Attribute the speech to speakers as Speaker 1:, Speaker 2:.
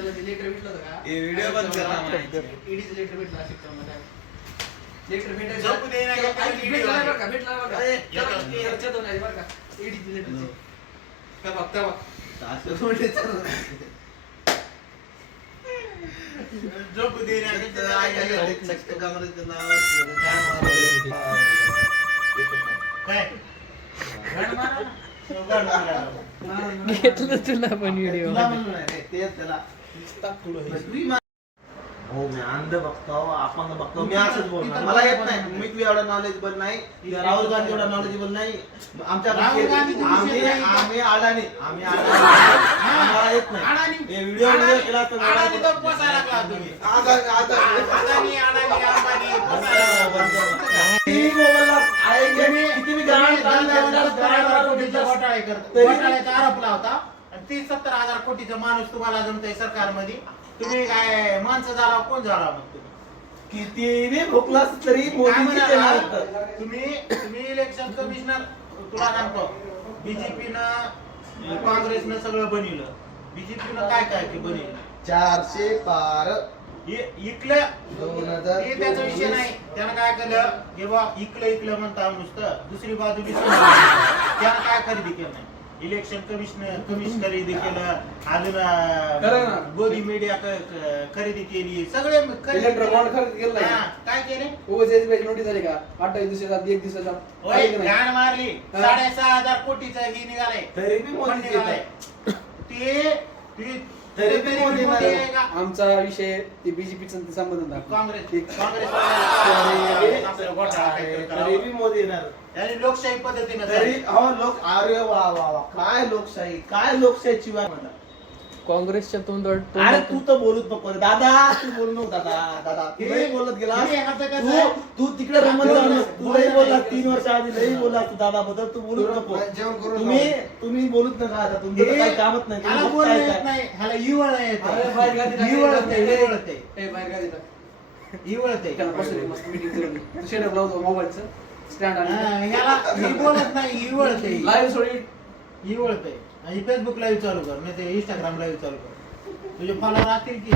Speaker 1: त्याला ते लेटर भेटलं होतं का
Speaker 2: हे video बंद करा ना.
Speaker 1: ईडीचं लेटर भेटलं अशिक्षण लेटर भेटायचं
Speaker 2: झोपू दे ना,
Speaker 1: त्याला-
Speaker 2: काय ED
Speaker 1: भेटलं
Speaker 2: वाले.
Speaker 1: बरं का भेटलं बरं का
Speaker 2: अरे,
Speaker 1: त्याला
Speaker 2: येतो.
Speaker 1: ते ह्याच्यात होणार आहे बरं का ईडीचं लेटर त्या बघ त्या बघ
Speaker 2: असं थोडी चालतं. झोपू दे ना, तिथं ऐकायला चक्क कमरेचं नाव असलं, काय मारायचं? काय? गाड मारा ना. गाड मारा.
Speaker 3: घेतलं तुला पण व्हिडिओ
Speaker 2: तुला म्हणलं नाही रे, तेच त्याला. हो. मी अंध बघतो आपण बघतो. मी असंच बोलणार. मला येत नाही. मी तुझ्या एवढा नॉलेजेबल नाही राहुल गांधी एवढा नॉलेजेबल नाही. आमच्या
Speaker 4: राहुल गांधी तुम्ही
Speaker 2: आम्ही अडाणी. आम्ही अडाणी. येत नाही. हे व्हिडिओमध्ये केला तर. किती मी गाण- तरी-
Speaker 4: आरोप लावता. तीस सत्तर हजार कोटीचा माणूस तुम्हाला जमतंय सरकारमध्ये. तुम्ही काय माणसं झाला कोण झाला मग तुम्ही?
Speaker 2: किती बी भुकलास तरी
Speaker 4: काय
Speaker 2: मोदीची
Speaker 4: म्हणाला?
Speaker 2: येणार होतं.
Speaker 4: तुम्ही तुम्ही इलेक्शन कमिशनर तुला सांगतो बीजेपीनं काँग्रेसनं सगळं बनवलं. बीजेपीनं काय काय ते बनवलं?
Speaker 2: चारशे पार.
Speaker 4: हे इकलं.
Speaker 2: दोन हजार
Speaker 4: हे त्याचा विषय नाही. त्यानं काय केलं? जेव्हा इकलं इकलं म्हणता नुसतं. दुसरी बाजू बी. त्यानं काय खरेदी केलं नाही? इलेक्शन कमिशनर कमिशन खरेदी केलं अजून
Speaker 1: खरं ना.
Speaker 4: अं, गोदी मीडिया क- क- खरेदी केली. सगळे खरेदी केलं. हा, काय केले?
Speaker 1: उगाच याची पाहिजे नोटीस झाली का? अठ्ठावीस दिवसाचा एक दिवसाचा.
Speaker 4: होय
Speaker 1: की नाही?
Speaker 4: घाण मारली.
Speaker 1: हा.
Speaker 4: साडेसहा हजार कोटीचं ही निघालंय
Speaker 2: तरी बी
Speaker 4: निघालंय ते-
Speaker 2: तरी बी
Speaker 4: तरी
Speaker 2: मोदी
Speaker 4: मोदी
Speaker 2: नाही.
Speaker 4: आहे का?
Speaker 1: आमचा विषय ते बीजेपीचा संबंध दाखव.
Speaker 4: काँग्रेस
Speaker 1: ते-
Speaker 4: काँग्रेस
Speaker 2: तरी-
Speaker 4: आपल्याला घोटाळा काहीतरी
Speaker 2: तरी
Speaker 4: करावा.
Speaker 2: बी मोदी येणार
Speaker 4: यांनी लोकशाही पद्धतीने
Speaker 2: तरी अहो लोक अरे वा वा वा काय लोकशाही काय लोकशाहीची वाट म्हणा
Speaker 3: काँग्रेसच्या तोंडावर
Speaker 2: अरे तू तर बोलूच नको रे. दादा तू बोलू नको दादा दादा तू
Speaker 4: हे-
Speaker 2: बोलत गेला
Speaker 4: हे कसं
Speaker 2: तू? तू तिकडे रमत तीन वर्ष आधी लई बोलला तू दादा बद्दल तू बोलूच नको. तुम्ही तुम्ही बोलूच नका आता तुमचं तर काही कामच नाही
Speaker 4: ह्याला
Speaker 2: तुम्ही
Speaker 4: बोलणं
Speaker 2: बघताय
Speaker 4: येत
Speaker 2: काय.
Speaker 4: नाही ह्याला इवळ येत.
Speaker 1: अरे बाहेर गादी टाकायला
Speaker 4: इवळत
Speaker 1: लागते.
Speaker 4: आहे इवळत आहे
Speaker 1: ए, बाहेर गादी टाक.
Speaker 4: इवळत आहे
Speaker 1: त्याला बसू दे, मस्त meeting करून दे. तू शेडप लावतो मोबाईलचं स्टँड
Speaker 4: हा,
Speaker 1: आणि
Speaker 4: ह्याला ही बोलत नाही इवळत
Speaker 1: लाईव्ह सोडी.
Speaker 4: इवळत आहे आणि फेसबुक लाईव्ह चालू कर नाही ते इंस्टाग्राम लाईव्ह चालू कर. तुझे फॉलोअर असतील की?